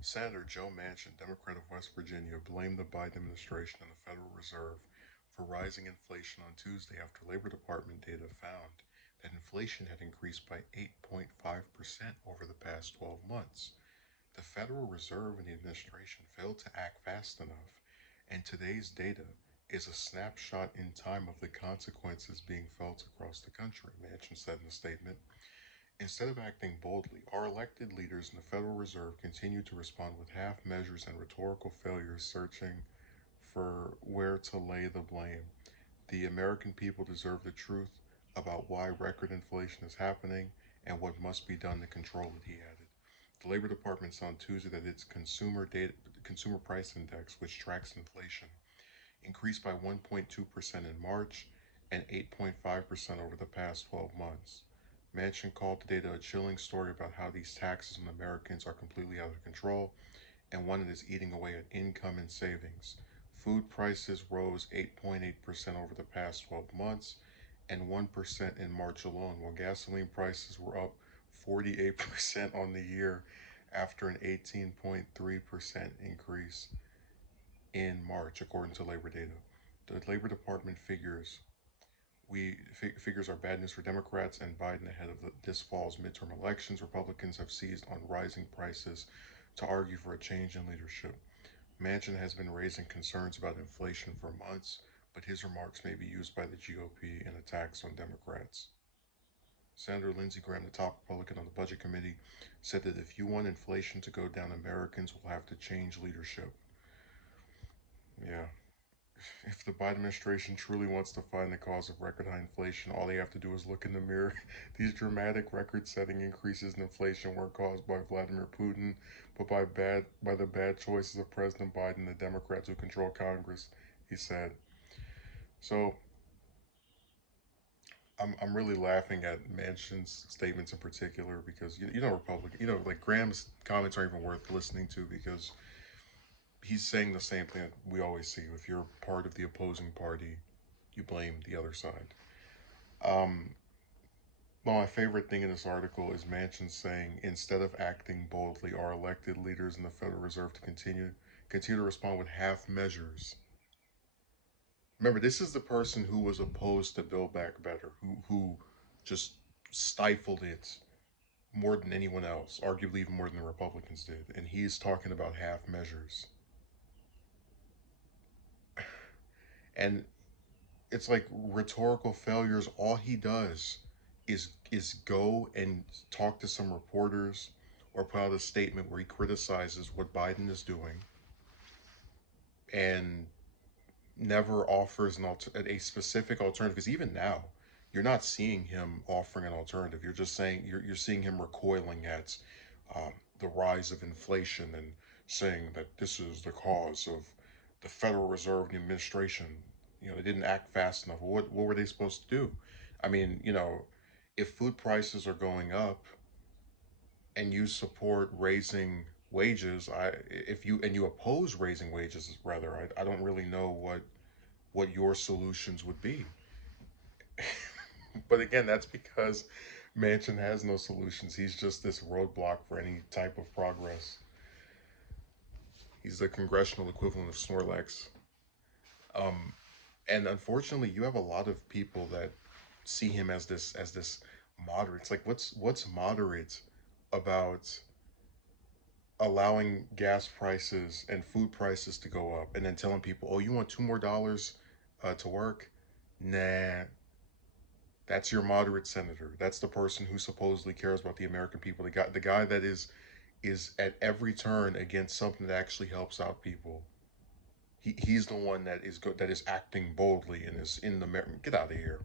Senator Joe Manchin, Democrat of West Virginia, blamed the Biden administration and the Federal Reserve for rising inflation on Tuesday after Labor Department data found that inflation had increased by 8.5% over the past 12 months. The Federal Reserve and the administration failed to act fast enough, and today's data is a snapshot in time of the consequences being felt across the country, Manchin said in a statement. Instead of acting boldly, our elected leaders in the Federal Reserve continue to respond with half measures and rhetorical failures, searching for where to lay the blame. The American people deserve the truth about why record inflation is happening and what must be done to control it, he added. The Labor Department said on Tuesday that its consumer price index, which tracks inflation, increased by 1.2% in March and 8.5% over the past 12 months. Manchin called the data a chilling story about how these taxes on Americans are completely out of control and one that is eating away at income and savings. Food prices rose 8.8% over the past 12 months and 1% in March alone, while gasoline prices were up 48% on the year after an 18.3% increase in March, according to labor data. The Labor Department figures are bad news for Democrats and Biden ahead of this fall's midterm elections. Republicans have seized on rising prices to argue for a change in leadership. Manchin has been raising concerns about inflation for months, but his remarks may be used by the GOP in attacks on Democrats. Senator Lindsey Graham, the top Republican on the Budget Committee, said that if you want inflation to go down, Americans will have to change leadership. Yeah, if the Biden administration truly wants to find the cause of record high inflation, all they have to do is look in the mirror. These dramatic record-setting increases in inflation weren't caused by Vladimir Putin, but by the bad choices of President Biden and the Democrats who control Congress, he said. So I'm really laughing at Manchin's statements in particular because Republican, like Graham's comments aren't even worth listening to because he's saying the same thing that we always see. If you're part of the opposing party, you blame the other side. Um, well, my favorite thing in this article is Manchin saying, instead of acting boldly, our elected leaders in the Federal Reserve to continue to respond with half measures. Remember, this is the person who was opposed to Build Back Better, who just stifled it more than anyone else, arguably even more than the Republicans did. And he's talking about half measures. And it's like rhetorical failures. All he does is go and talk to some reporters or put out a statement where he criticizes what Biden is doing and never offers a specific alternative. Because even now, you're not seeing him offering an alternative. You're just saying you're seeing him recoiling at the rise of inflation and saying that this is the cause of the Federal Reserve and the administration. They didn't act fast enough. What were they supposed to do? I mean, if food prices are going up and you support raising wages, you oppose raising wages rather, I don't really know what your solutions would be. But again, that's because Manchin has no solutions. He's just this roadblock for any type of progress. He's the congressional equivalent of Snorlax. And unfortunately, you have a lot of people that see him as this moderate. It's like what's moderate about allowing gas prices and food prices to go up and then telling people, oh, you want $2 more to work? Nah, that's your moderate senator. That's the person who supposedly cares about the American people. The guy that is at every turn against something that actually helps out people. He's the one that is acting boldly and is in the get out of here.